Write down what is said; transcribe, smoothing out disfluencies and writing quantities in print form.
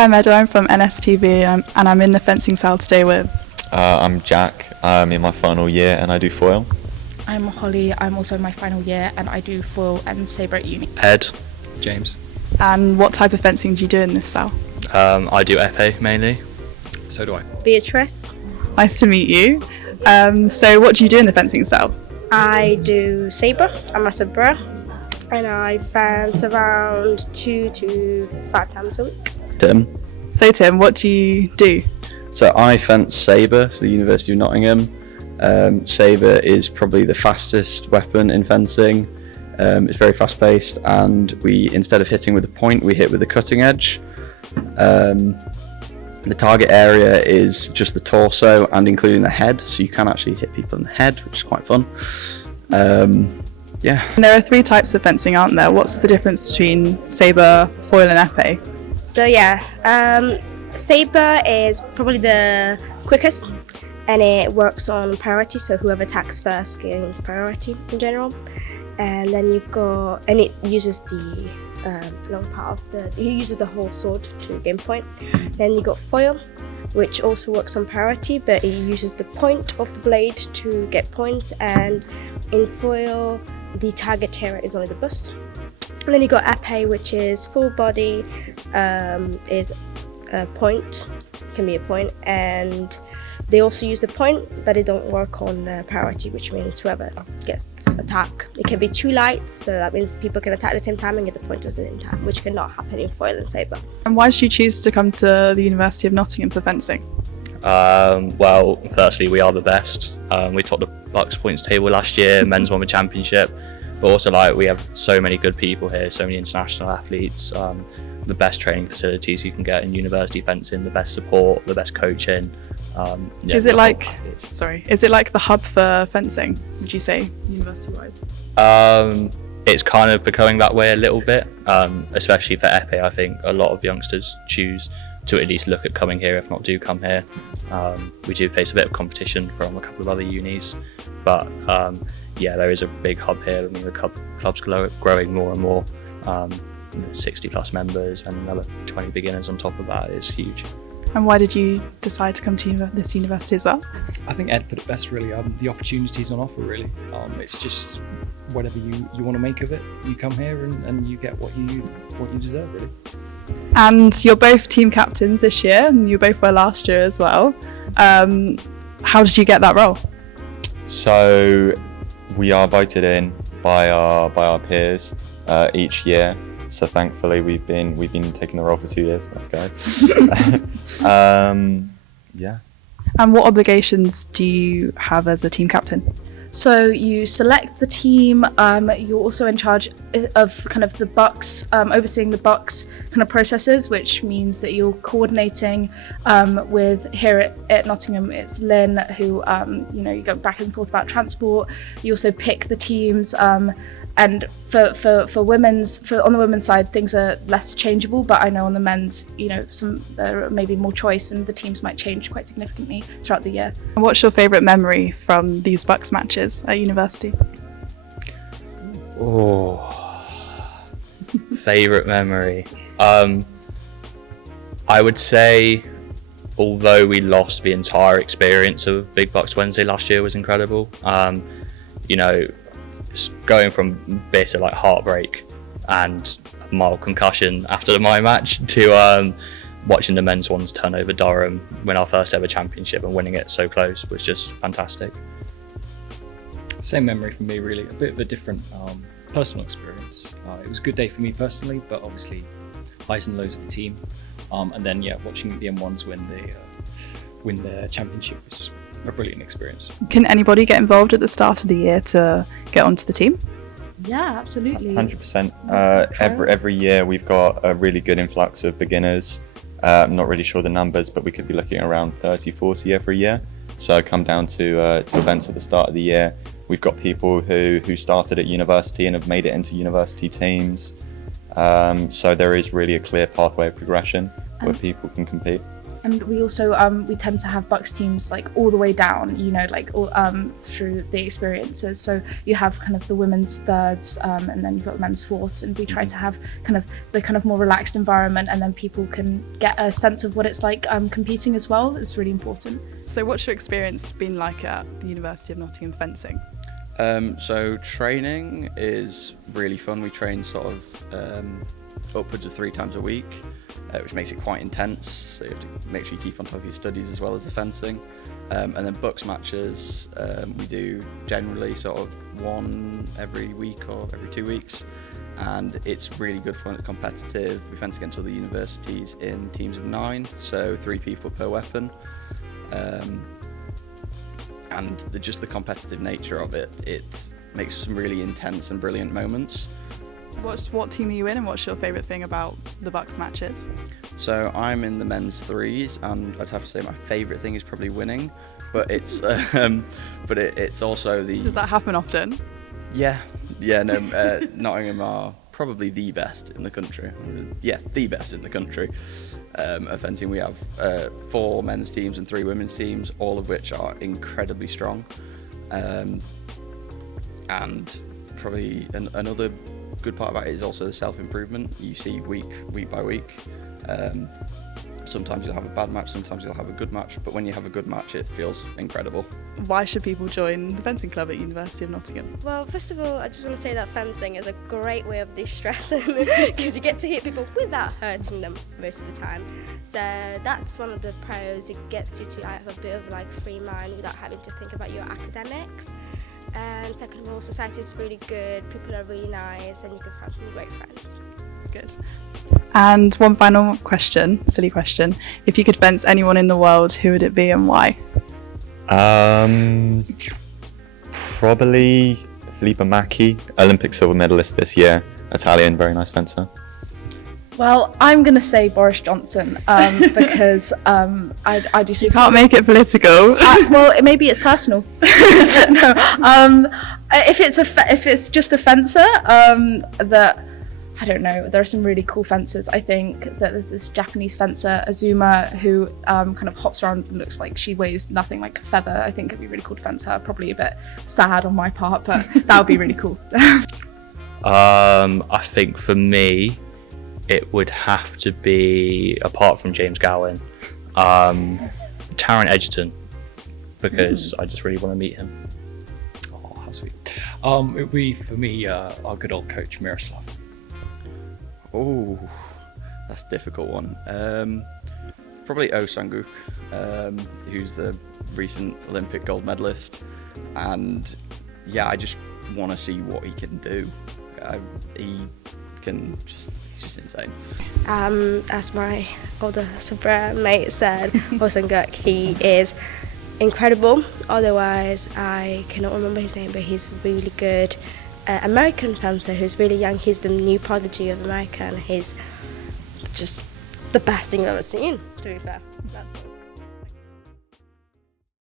Hi, I'm Edda. I'm from NSTV and I'm in the fencing salle today with... I'm Jack. I'm in my final year and I do foil. I'm Holly. I'm also in my final year and I do foil and sabre at uni. Ed. James. And what type of fencing do you do in this salle? I do épée mainly. So do I. Beatrice. Nice to meet you. So what do you do in the fencing salle? I do sabre. I'm a sabre. And I fence around 2 to 5 times a week. Tim. So Tim, what do you do? So I fence sabre for the University of Nottingham. Sabre is probably the fastest weapon in fencing. It's very fast paced, and we, instead of hitting with a point, we hit with a cutting edge. The target area is just the torso and including the head, so you can actually hit people in the head, which is quite fun. Yeah. And there are 3 types of fencing, aren't there? What's the difference between sabre, foil and épée? So yeah, sabre is probably the quickest and it works on priority, so whoever attacks first gains priority in general. And then you've got, and it uses the long part of it uses the whole sword to gain point. Then you got foil, which also works on priority, but it uses the point of the blade to get points, and in foil the target area is only the bust. And then you got épée, which is full body, is a point, can be a point, and they also use the point, but they don't work on priority, which means whoever gets attack. It can be 2 lights, so that means people can attack at the same time and get the point at the same time, which cannot happen in foil and sabre. And why did you choose to come to the University of Nottingham for fencing? Well, firstly, we are the best. We topped the Bucks points table last year, men's won the championship, but also we have so many good people here, so many international athletes, the best training facilities you can get in university fencing, the best support, the best coaching. Is it like the hub for fencing, would you say, university-wise? It's kind of becoming that way a little bit, especially for épée. I think a lot of youngsters choose to at least look at coming here, if not do come here. We do face a bit of competition from a couple of other unis, but yeah, there is a big hub here. I mean, the club's growing more and more. 60 plus members and another 20 beginners on top of that is huge. And why did you decide to come to this university as well? I think Ed put it best really, the opportunities on offer really. It's just whatever you want to make of it, you come here and you get what you deserve really. And you're both team captains this year, and you both were last year as well. How did you get that role? So we are voted in by our peers each year. So thankfully we've been taking the role for 2 years. Let's go. Yeah. And what obligations do you have as a team captain? So you select the team, you're also in charge of kind of the Bucks, overseeing the Bucks kind of processes, which means that you're coordinating with here at Nottingham, it's Lynn who, you go back and forth about transport. You also pick the teams, and on the women's side, things are less changeable, but I know on the men's, there may be more choice and the teams might change quite significantly throughout the year. And what's your favourite memory from these Bucks matches at university? Oh, favourite memory. I would say, although we lost, the entire experience of Big Bucks Wednesday last year was incredible. Going from bitter heartbreak and a mild concussion after my match to watching the men's ones turn over Durham, win our first ever championship and winning it so close was just fantastic. Same memory for me really, a bit of a different personal experience. It was a good day for me personally, but obviously highs and lows of the team. And then watching the M1s win their championship was a brilliant experience. Can anybody get involved at the start of the year to get onto the team? Yeah, absolutely. 100%. Every year we've got a really good influx of beginners. I'm not really sure the numbers, but we could be looking around 30, 40 every year. So come down to events at the start of the year. We've got people who started at university and have made it into university teams. So there is really a clear pathway of progression where people can compete. And we also we tend to have Bucks teams like all the way down, you know, like all, through the experiences. So you have kind of the women's thirds, and then you've got the men's fourths, and we try to have kind of the kind of more relaxed environment, and then people can get a sense of what it's like competing as well. It's really important. So what's your experience been like at the University of Nottingham fencing? So training is really fun. We train sort of upwards of 3 times a week, which makes it quite intense. So you have to make sure you keep on top of your studies as well as the fencing. And then Bucks matches, we do generally sort of 1 every week or every 2 weeks. And it's really good fun, competitive. We fence against other universities in teams of 9, so 3 people per weapon. And just the competitive nature of it, it makes some really intense and brilliant moments. What team are you in, and what's your favourite thing about the Bucks matches? So I'm in the men's 3s, and I'd have to say my favourite thing is probably winning, but it's it's also the. Does that happen often? Yeah, no. Nottingham are probably the best in the country. Yeah, the best in the country. At fencing, we have 4 men's teams and 3 women's teams, all of which are incredibly strong. And probably another good part about it is also the self-improvement you see week by week. Sometimes you'll have a bad match, sometimes you'll have a good match, but when you have a good match it feels incredible. Why should people join the fencing club at University of Nottingham? Well, first of all, I just want to say that fencing is a great way of distressing because you get to hit people without hurting them most of the time. So that's one of the pros. It gets you to have a bit of like free mind without having to think about your academics. And second of all, society is really good, people are really nice, and you can find some great friends. That's good. And one final question, silly question. If you could fence anyone in the world, who would it be and why? Probably Filippa Macchi, Olympic silver medalist this year, Italian, very nice fencer. Well, I'm going to say Boris Johnson because I do see. You can't make it political. Well, maybe it's personal. No, if it's just a fencer, that I don't know. There are some really cool fencers. I think that there's this Japanese fencer, Azuma, who kind of hops around and looks like she weighs nothing, like a feather. I think it'd be really cool to fence her. Probably a bit sad on my part, but that would be really cool. I think for me, it would have to be, apart from James Gowan, Taron Edgerton, because I just really want to meet him. Oh, how sweet. It would be for me our good old coach Miroslav. Oh, that's a difficult one. Probably Oh Sang-gook, who's the recent Olympic gold medalist, and yeah, I just want to see what he can do. He's just insane. As my older super mate said, Oh Sang-gook, he is incredible. Otherwise, I cannot remember his name, but he's really good. American fencer who's really young. He's the new prodigy of America, and he's just the best thing I've ever seen, to be fair. That's all.